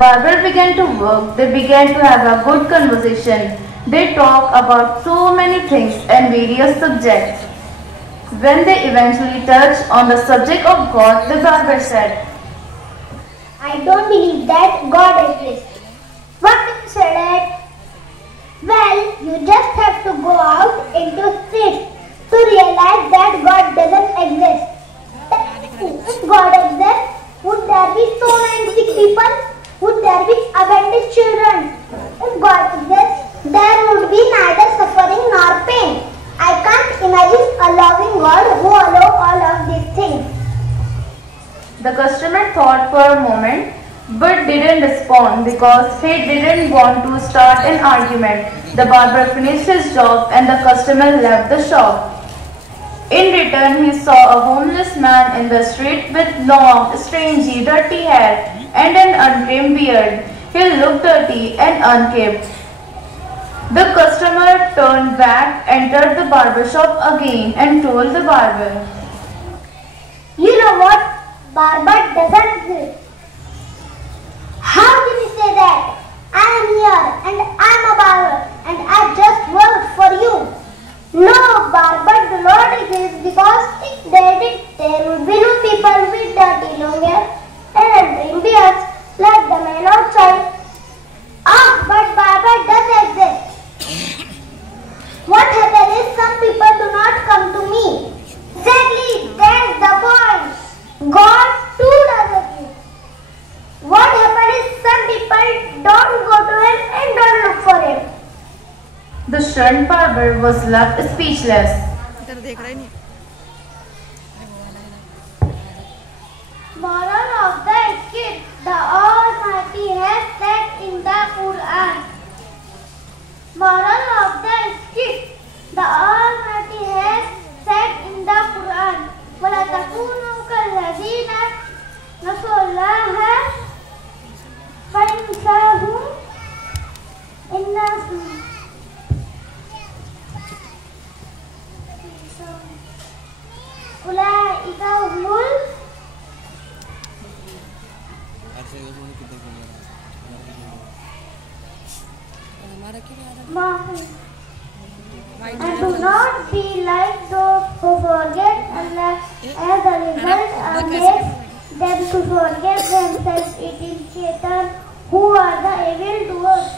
Barber began to work. They began to have a good conversation. They talked about so many things and various subjects. When they eventually touched on the subject of God, the barber said, I don't believe that God exists. What do you say that? Well, you just have to go out into streets to realize that God doesn't exist. If God exists, would there be so many sick people? Would there be abandoned children? If God exists, there would be neither suffering nor pain. I can't imagine a loving God who allows all of these things. The customer thought for a moment but didn't respond because he didn't want to start an argument. The barber finished his job and the customer left the shop. In return, he saw a homeless man in the street with long, stringy, dirty hair and an untrimmed beard. He looked dirty and unkempt. The customer turned back, entered the barber shop again and told the barber, You know what? Barber doesn't exist. How can you say that? I am here and I am a barber and I just worked for you. No, barber do not exist because if they did, there would be no people with dirty long hair and untrimmed beards like the man outside. But barber does exist. What happens is some people do not come to me. Exactly, that's the point. God too does exist. What happens is some people don't go to him and don't look for him. The shunned barber was left speechless. Moral of the skit: the Almighty has said in the Quran. Moral of the skit: the Almighty has said in the Quran. وَلَا تَكُونُوا كَالَّذِينَ نَسُوا اللَّهَ فَأَنسَاهُمْ أُولَئِكَ هُمُ And do not be like those who forget Allah. As a result, makes them to forget themselves. It is Shaitan who are the evil doers.